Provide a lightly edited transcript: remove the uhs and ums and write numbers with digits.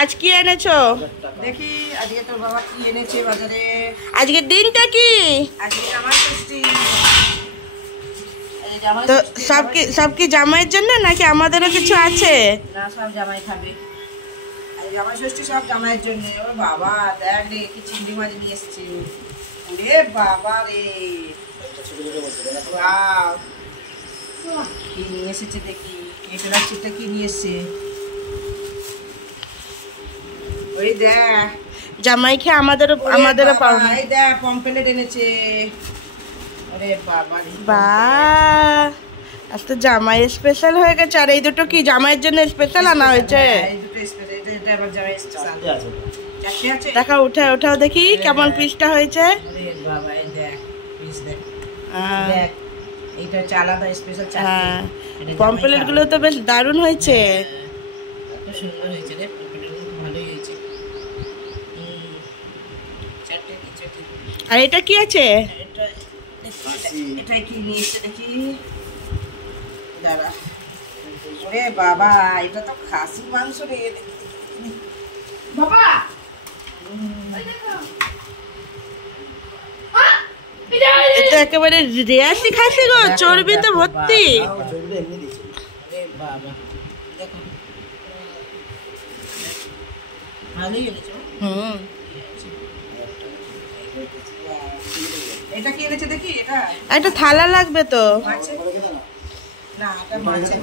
আজ কি এনেছো? দেখি আজকে তোর বাবা কি এনেছে বাজারে। আজকের দিনটা কি? আজকে জামাই ষষ্ঠী। তো সব কি জামাইয়ের জন্য নাকি আমাদেরও কিছু আছে? না, সব জামাই খাবে। আর জামাই ষষ্ঠী সব জামাইয়ের জন্য। ও বাবা দেখ রে কি চিংড়ি মাছ নিয়ে এসেছে। ওরে বাবা রে, ওয়াও কি নিয়ে এসেছে দেখি। এটা চিপটা কি নিয়ে এসেছে। ওই দেখ জামাই খেয়ে আমাদেরও পাওনা। এই দেখ পমফ্রেট এনেছে। আরে বাবা রে বাহ, আজ তো জামাই স্পেশাল হয়ে গেছে। আর এই দুটো কি জামাইয়ের জন্য স্পেশাল আনা হয়েছে? এই দুটো স্পেশাল। এটা আবার জামাই স্পেশাল। চারটে আছে। দেখা উঠাও দেখি কেমন পিসটা হয়েছে। আরে বাবা এই দেখ পিস দেখ। দেখ এইটা হচ্ছে আলাদা স্পেশাল চাটনি। পমফ্রেট গুলো তো বেশ দারুণ হয়েছে। এত সুন্দর হয়েছে রে, পমফ্রেট গুলো ভালোই হয়েছে। চারটে চারটে। আর এটা কি আছে? এটা কি নিয়ে এসছে দেখি। দাঁড়া। ওরে বাবা, এটা তো খাসি মাংস রে বাবা। এটা একেবারে রেয়াসি খাসি গো, চর্বিতে ভর্তি। হুম, এটা কি এনেছে দেখি। এটা একটা থালা লাগবে তো। মাছের, না এটা মাছের